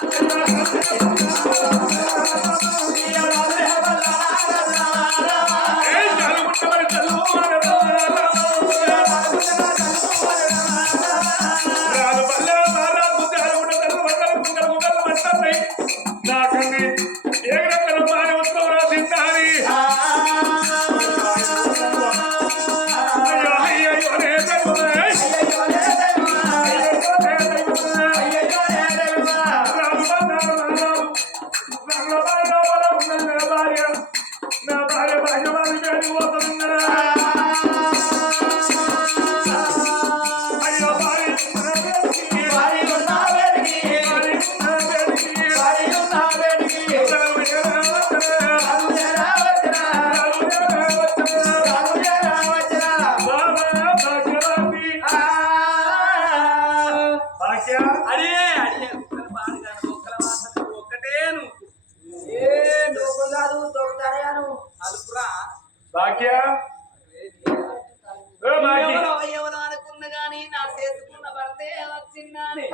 Yeah. అనుకున్న గాని నా చేసుకున్న భర్తే వచ్చిందని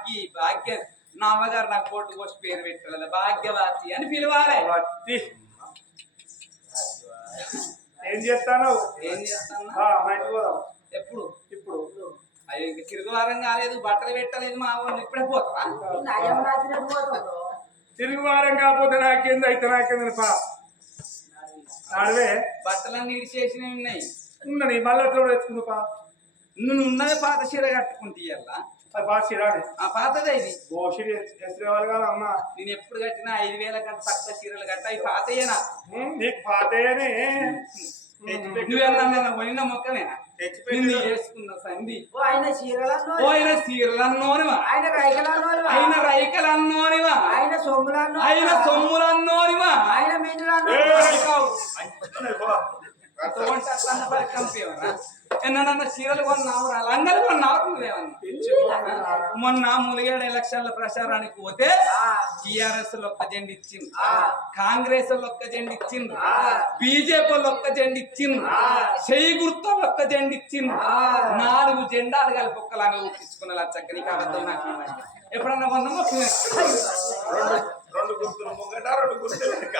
భాగ్య భాగ్య. నా అమ్మగారు నాకు కోటు కోసి పేరు పెట్టాలి భాగ్యవాతి అని పిలవాలి. ఏం చేస్తాను ఏం చేస్తాను ఎప్పుడు? ఇప్పుడు. అయ్యో ఇంక తిరుగువారం కాలేదు బట్టలు పెట్టలేదు మా వాళ్ళు ఇప్పుడే పోతావా? తిరిగి వారం కాకపోతే నాకేంది? అయితే నాకేంది పా. నాడువే. బట్టలన్నీ ఇడిచేసినవి ఉన్నాయి. ఉన్నది మళ్ళీ ఎట్లా తెచ్చుకుంది పా నువ్వు ఉన్నది పాత చీర కట్టుకుంటే చిరాడే. ఆ పాతదే ఇది. ఓ సిరి ఎత్తుకోవాలి కదా అమ్మ. నేను ఎప్పుడు కట్టినా ఐదు వేల కంటే తక్కువ చీరలు కట్ట అవి పాతయ్యేనా ఉమ్, నీకు పాతేనే నువ్వేమన్నా పోయిన మొక్కనేనా? నిన్ను చేసుకున్న సంధి. ఆయన చీరలన్నో పోయిన చీరలన్నోనివా ఆయన అయిన రైకలన్నోనివా ఆయన సొమ్ములన్నో అయిన సొమ్ములన్నోనివా ఆయన మిందులన్నో ఎన్నడన్నా చీరలు కొన్నావు లంగలు కొన్నావు నువ్వేమన్నా? మొన్న ములిగేడు ఎలక్షన్ల ప్రచారానికి పోతే టిఆర్ఎస్ ఒక్క జెండా ఇచ్చింది కాంగ్రెస్ ఒక్క జెండా ఇచ్చింది బీజేపీ ఒక్క జెండా ఇచ్చింది చెయ్యి గుర్తు ఒక్క జెండా ఇచ్చింది నాలుగు జెండాలు కలిపి ఒక్కలాగా ఊపించుకున్న లచ్చక్కని కాబట్టి నాకు ఇవ్వండి. ఎప్పుడన్నా కొన్నామో రెండు గుర్తులు ముంగట రెండు గుర్తులు వెనక.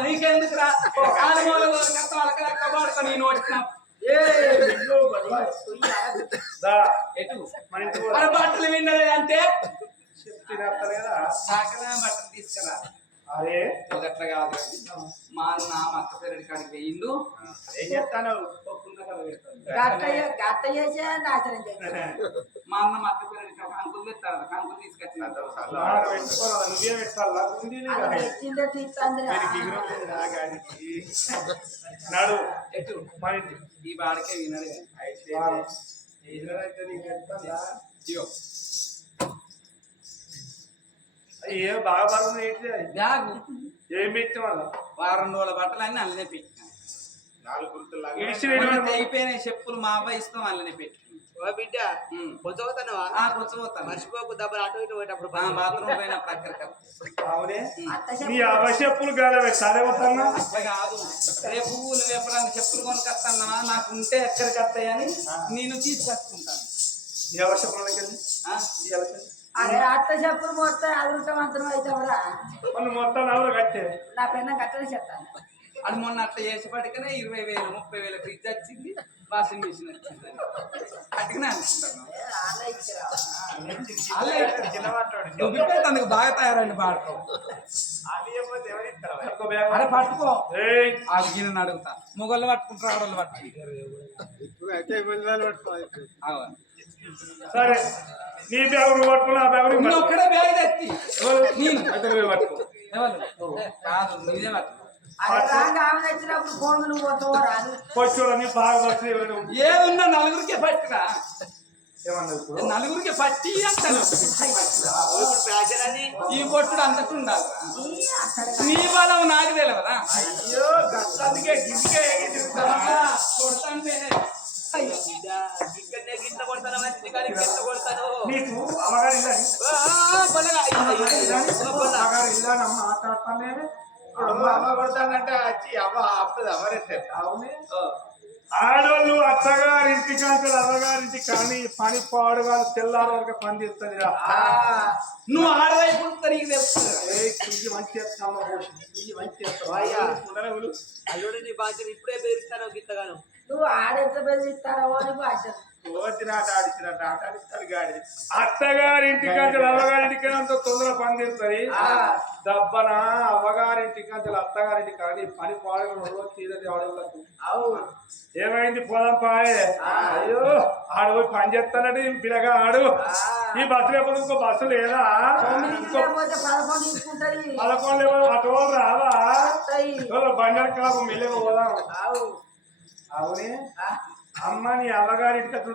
నీకెందుకు రా నేను వచ్చిన మన బట్టలు విన్నది అంటే బట్టలు తీసుకురా అరే కాదు మా అన్న మా అక్క పేరు కాడికి పోయిండు ఏం చెప్తాను మా అన్న మా అక్క పేరు కంకులు తెస్తాడు కంకులు తీసుకొచ్చిన మా పెట్టాలా ఇంటి ఈ నీకు ఎత్తాలా? ఇగో ఏ బాగా ఏంటి? బ్యాగు ఏం వారం రోజుల బట్టలు అన్నీ అల్లనే పెట్టిన. ఇడిచి మొన్న తెగిపోయిన చెప్పులు మా అబ్బాయి ఇస్తాం అల్లనే పెట్టి ఓ బిడ్డ కొంచెం ఆ కొంచెం పోతాను మర్చిపోకు దెబ్బలు అటు ఇటు పోయేటప్పుడు ఆ బాత్రూమ్ పోయినప్పుడు అక్కడికి అవునే? అత్త నీ చెప్పు అవశ్యప్పులు గాలవే? సరే వస్తానా అట్లా కాదు. రేపు నువ్వు ఎప్పుడన్నా చెప్పులు కొనుకొస్తానా నాకు ఉంటే ఎక్కడికి వస్తాయని నేను తీసుకొచ్చుకుంటాను. నీ. అరే అత్త చెప్పులు మొత్తం అదృష్టవంతం అవుతావురా. మొన్న మొత్తం నా పెన్న కట్టనే చెప్తాను. అది మొన్న అట్లా చేసేపటికనే ఇరవై వేలు ముప్పై వేల ఫ్రిడ్జ్ వచ్చింది వాషింగ్ మిషన్ వచ్చింది. అనుకుంటాను నువ్వు బిడ్డ బాగా పట్టుకో బ్యాగ్. అరే పట్టుకో. గిన్నెను అడుగుతా. మొగళ్ళు పట్టుకుంటారు ఆడవాళ్ళు పట్టుకుంటారు. అవును. సరే. నీ బ్యాగ్ నువ్వు పట్టుకున్నా బ్యాగ్ నువ్వు పట్టుకో. ఒక్కడే బ్యాగ్ తెచ్చి. నేను. పట్టుకో. ఎవరు? కాదు నీదే పట్టుకో. పొచ్చులని బాగా ఎవరు? ఏదున్నా నలుగురికే పట్టురా ఏమన్నా నలుగురికి పట్టి ఈ పొట్టుడు అంతకు ఉండాలి ఈ అక్కడ నీ బలం నాకు తెలియదా అయ్యో గట్లందుకే గిట్ల కొడతాను నీకు అమ్మగారు ఇల్లని ఆ, బలగా. అమ్మగారు ఇల్లని అమ్మ అమ్మ కొడతానంటే వచ్చి ఆడోళ్ళు అత్తగారి ఇంటికి అంటే అమ్మగారింటి కానీ పని పాడు వాళ్ళు తెల్లారి వరకు పని చేస్తుంది నువ్వు ఆడవైపు నీకు తెలుస్తుంది మంచి చేస్తామా ఇది మంచి అయ్యా. చేస్తామా అల్లుడు నీ బాధ్యత ఇప్పుడే పేరుస్తాను గిత్తగాను? నువ్వు ఆడెంత బెదిరిస్తారో అని గాడి. అత్తగారింటికి అంటే అవ్వగారింటికి అంత తొందర పని చేస్తుంది. దబ్బన? అవ్వగారింటికి అంటే అత్తగారింటికి కానీ పని పాడగల తీరది ఆడవాళ్ళకు ఏమైంది పోదాం పాయే? అయ్యో ఆడు పోయి పని చేస్తానని పిల్లగా ఆడు. ఈ బస్సు లేకపోతే ఇంకో బస్సు లేదా? పదకొండు అటు వాళ్ళు రావా. బండర్ కాపు మెల్లె పోదాం. అవు అవునే? అమ్మ నీ అవ్వగారింటికి అసలు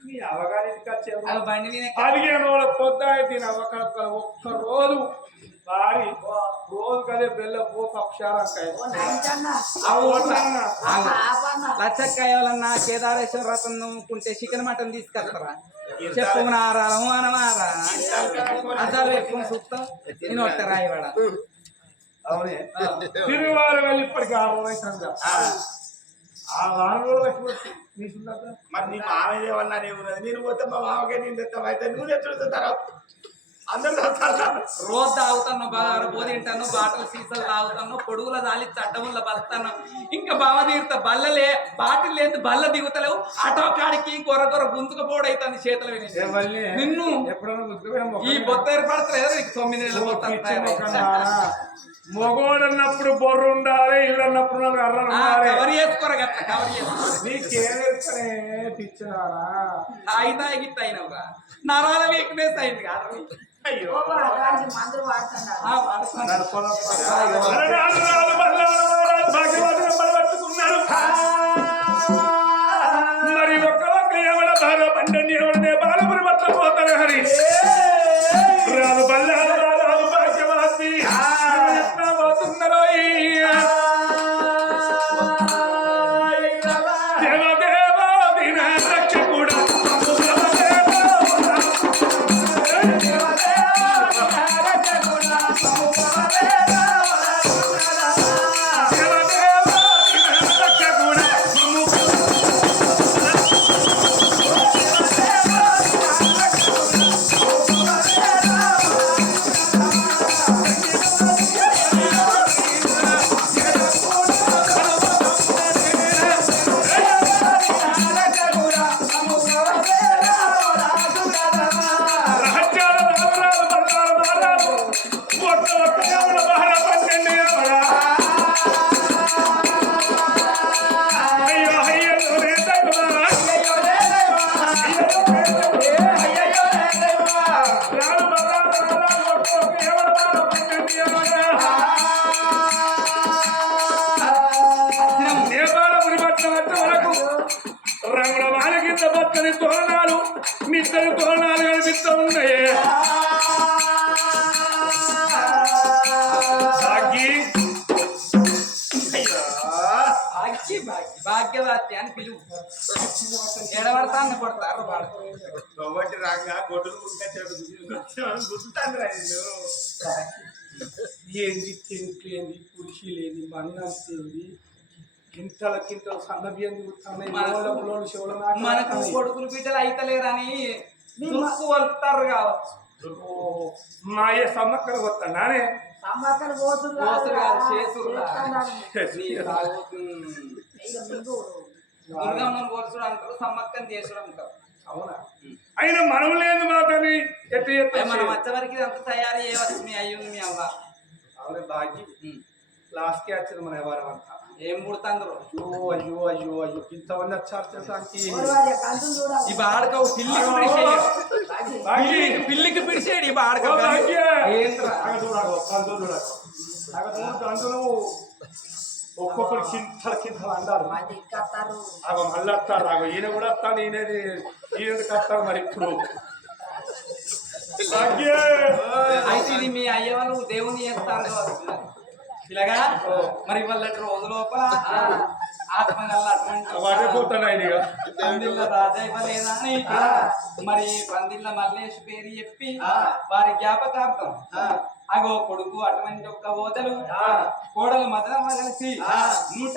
పట్టుకో ఏయ్ నీ అవ్వగారింటికి వచ్చే అవి బండి మీద ఎక్కి- పదిహేను రోజుల పొద్దాయి తిని అవ్వకడక ఒక్క రోజు వారి రోజు కదే బెల్ల పోత అక్షరాంకాయ ఓ నాయనన్నా, ఆ ఓట్లన్న ఆగు. పాపన్న. లచ్చక్క ఎవరన్నా కేదారేశ్వర రథం నమ్ముకుంటే చికెన్ మటన్ తీసుకొస్తారా చెప్పు నారాము అనమారా అసలు పెట్టుకుని చూస్తాం. నేను తిరువారు వెళ్ళి ఇప్పటికి ఆరు అవుతుంది ఆ వారం రోజులు పెట్టుకోవచ్చు తీసుకుంటా మరి నీ మామయ్య వల్ల నేను పోతే మా మామకే నేను తెస్తావు? అయితే నువ్వు తెచ్చుతారా అందరు రోజు తాగుతాను బాగా బో తింటాను బాటలు సీసాలు తాగుతాను పొడుగుల దాలి చట్టముల బలుతాను ఇంకా బావ తీరుతా బల్లలే బాటిల్ లేదు బల్ల దిగుతలేవు. ఆటో కాడికి కొర కొర గుంతుక పోడైతుంది చేతులు నిన్ను ఈ బొత్త ఏర్పడతలేదు నీకు? తొమ్మిది నెలల బొత్త మొగోడు అన్నప్పుడు బొర్రు ఉండాలి ఇల్లు అన్నప్పుడు నాకు అర్రలు ఉండాలి. కవర్ చేసుకోరు గట్ల కవర్ చేసుకో. నీకేనే పిచ్చినారా తాగి తాగి అయినవుగా నరాల వీక్నెస్ అయింది కాదు. అయ్యో మందులు వాడుతున్నారు భాగ్యవతి అని పిలువు. ఎడబడతాన్ని కొడతారు కాబట్టి రాగా గొడ్డలు గుర్తొచ్చాడు గుర్తుతాను రా నేను ఏంది ఏంది పురుషి లేని మన్నాంతి ఏంది? గింతల గింతల సన్న బియ్యం దిగుతున్నాయి మన- లోల లోలు శివుల మనకు కొడుకులు బిడ్డలు అయితలేరని దుక్కు వలుతారు కావచ్చు. మాయ సమ్మక్కలు వస్తానే సమ్మక్కలు పోతురు దుర్గమ్మను అంటారు సమ్మక్కని చేసుడు అంటారు అవునా అయినా మనం లేదు మాతని ఎట్టు అయ్య, మనం వచ్చేవరకు ఇదంతా తయారు చేయవచ్చు మీ అయ్యుంది మీ అవ్వ. అవునే భాగ్యం. ఉమ్. లాస్ట్కి వచ్చింది మన వ్యవహారం అంతా. ఏం పుడుతుందరు అయ్యో అయ్యో అయ్యో అయ్యో ఇంతమంది వచ్చారు చూడాలి. ఈ బాడక పిల్లికి పిడిచేయడు. పిల్లికి పిడిచేయడు ఈ బాడక. ఏంట్రా? అందులో ఒక్కొక్కరు కింతల కింతలు ఇక్కత్తారు. అగో మళ్ళీ వస్తారు అగో ఈయన కూడా వస్తాను ఈయనది ఈయన వస్తారు మరి ఇప్పుడు. అయితే ఇది మీ అయ్య వాళ్ళు దేవుని చేస్తారు? ఇలాగా? మరి వాళ్ళ రోజు లోపల ఇక? పందిళ్ళ రాజా ఇవ్వలేదా? అని మరి పందిళ్ళ మల్లేష్ పేరు చెప్పి వారి జ్ఞాపకార్థం. అగో కొడుకు అటువంటి ఒక్క ఓదలు కోడలు మదనమ్మ కలిసి నూట